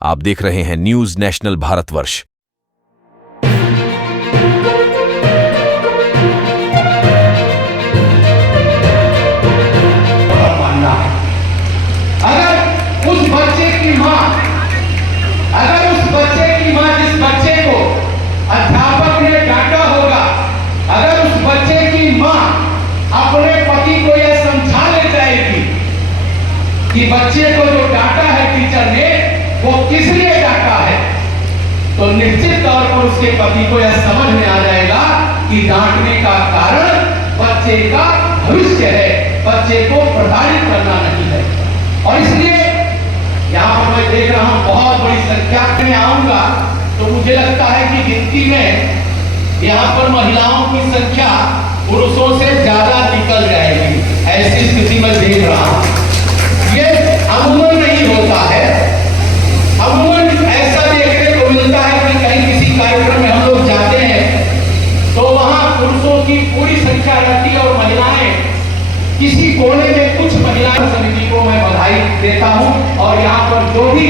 आप देख रहे हैं न्यूज नेशनल भारतवर्ष। अगर उस बच्चे की मां जिस बच्चे को अध्यापक ने डांटा होगा, अगर उस बच्चे की मां अपने पति को यह समझा ले जाएगी कि बच्चे को जो डांटा है टीचर ने वो किस लिए डांटा है, तो निश्चित तौर पर उसके पति को यह समझ में आ जाएगा कि डांटने का कारण बच्चे का भविष्य है, बच्चे को प्रताड़ित करना नहीं है। और इसलिए यहां पर मैं देख रहा हूं बहुत बड़ी संख्या में आऊंगा तो मुझे लगता है कि गिनती में यहां पर महिलाओं की संख्या पुरुषों से ज्यादा निकल जाएगी, ऐसी स्थिति में देख रहा हूं। ये अमूमन नहीं होता है, अमूमन ऐसा देखने को मिलता है कि कहीं किसी कार्यक्रम में हम लोग जाते हैं तो वहां पुरुषों की पूरी संख्या रहती है और महिलाएं किसी कोने में, कुछ महिला समिति को मैं बधाई देता हूं। और यहाँ पर जो भी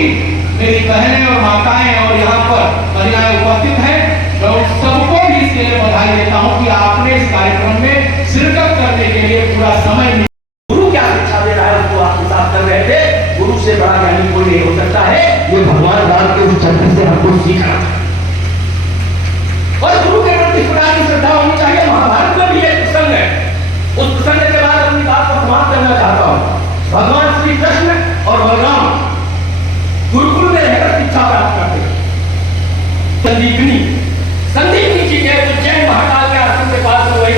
मेरी बहनें और माताएं और यहाँ पर महिलाएं उपस्थित हैं, मैं उन सबको भी इसके लिए बधाई देता हूं कि आपने इस कार्यक्रम में शिरकत करने के लिए पूरा समय। गुरु क्या शिक्षा दे रहा है उसको आत्मसात कर रहे थे। गुरु से बड़ा ज्ञानी कोई नहीं हो सकता है, ये भगवान राम के उस चक्र से हमको सीखना और गुरु के प्रति खुदा की श्रद्धा होनी चाहिए। महाभारत में भी एक प्रसंग है, उस प्रसंग के बाद अपनी बात को समाप्त करना चाहता हूं। भगवान श्री कृष्ण और बलराम गुरुकुल में रहकर शिक्षा प्राप्त करते। संदीपनी जी के उज्जैन महाकाल के आश्रम के पास में वही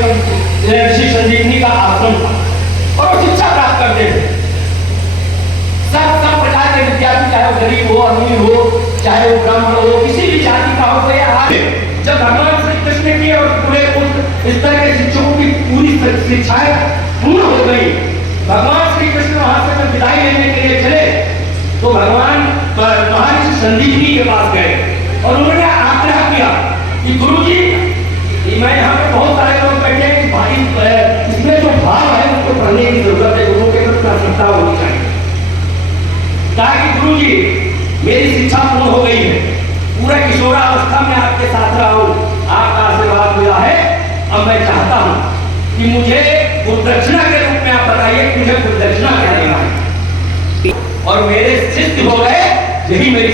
ऋषि संदीपनी का आश्रम था और वो शिक्षा प्राप्त करते थे। सब प्रकार के विद्यार्थी, चाहे वो गरीब हो, अमीर हो, चाहे वो ब्राह्मण हो, किसी भी जाति का हो, जब भगवान श्री कृष्ण की और पूरे इस तरह के शिक्षकों की पूरी शिक्षाएं पूर्ण हो गई, भगवान श्री कृष्ण वहां से जब विदाई लेने के लिए चले तो भगवान महर्षि संदीपनी के पास गए और उन्होंने आग्रह किया कि गुरुजी, मैं यहाँ पे बहुत सारे लोग बैठे हैं कि भाई इसमें जो भाव है उसको पढ़ने की जरूरत है, गुरु के प्रति प्राथमिकता होनी चाहिए। ताकि गुरुजी मेरी शिक्षा पूर्ण हो गई है, पूरा किशोरावस्था में आपके साथ रहा हूं, आपका आशीर्वाद मिला है, अब मैं चाहता हूं कि मुझे गुरुदक्षिणा के रूप में आप बताइए कि मुझे गुरुदक्षिणा क्या देना है। और मेरे शिष्य हो गए, यही मेरी